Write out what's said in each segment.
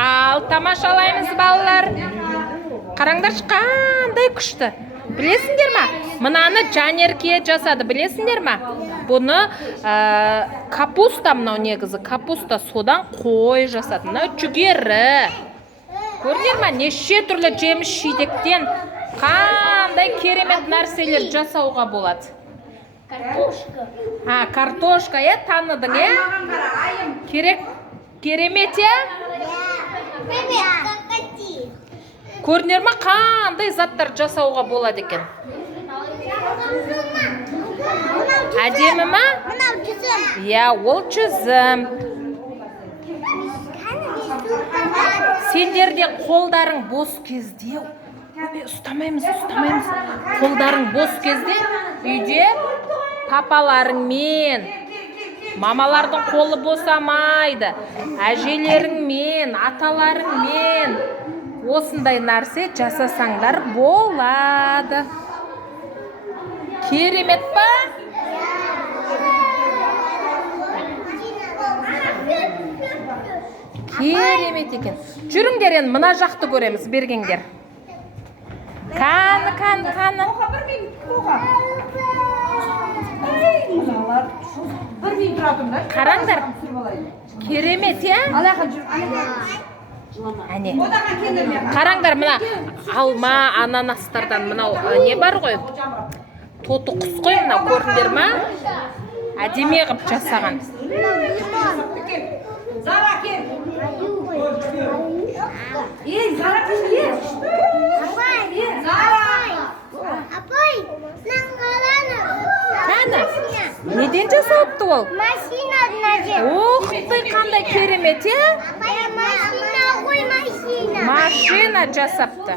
Ал тамашалаймыз балалар. Қараңдаршы, қандай күшті. Білесіңдер ма? Мынаны Жанерке жасады, білесіңдер ма? Бұны капуста, мынау негізі капуста, содан қой жасады. Мынау жүгері. Көрдіңдер ма? Неше түрлі жеміс жидектен қандай керемет нәрселер жасауға болады. Картошка. Картошка, таныдың, керемет, Көрдіңдер ма? Қандай заттар жасауға болады екен. Әдемі ма? Ол жүзім. Сендерде қолдарың бос кезде, ұстамаймыз. Қолдарың бос кезде үйде папаларыңмен, мамалардың қолы босамайды. Әжелеріңмен, аталарыңмен осындай нәрсе жасасаңдар болады. Керемет па? Керемет екен. Жүріңдер, енді мына жақты көреміз, бергеңдер. Қаны. Қараңдар. Керемет, Әне. Қараңдар, мына алма, ананастардан мынау не бар ғой? Тоты құс қой, мынау көрдіңдер ма? Әдемі қып жасаған. Неден жасалыпты ол? Оқтай, қандай керемет, Машина жасапты.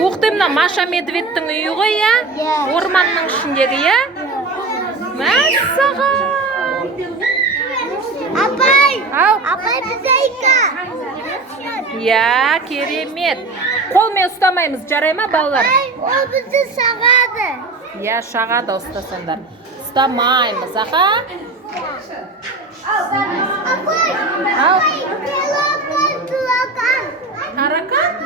Оқтай, мына Маша Медведтің үйі ғой, Орманның ішіндегі, Мәссаған. Апай, біздейкі. Керемет. Қолмен ұстамаймыз, жарай ма, балалар? Ол бізді шағады. Шағады ұстасандар. Ұстамаймыз, аға? Апай, таракан. Таракан?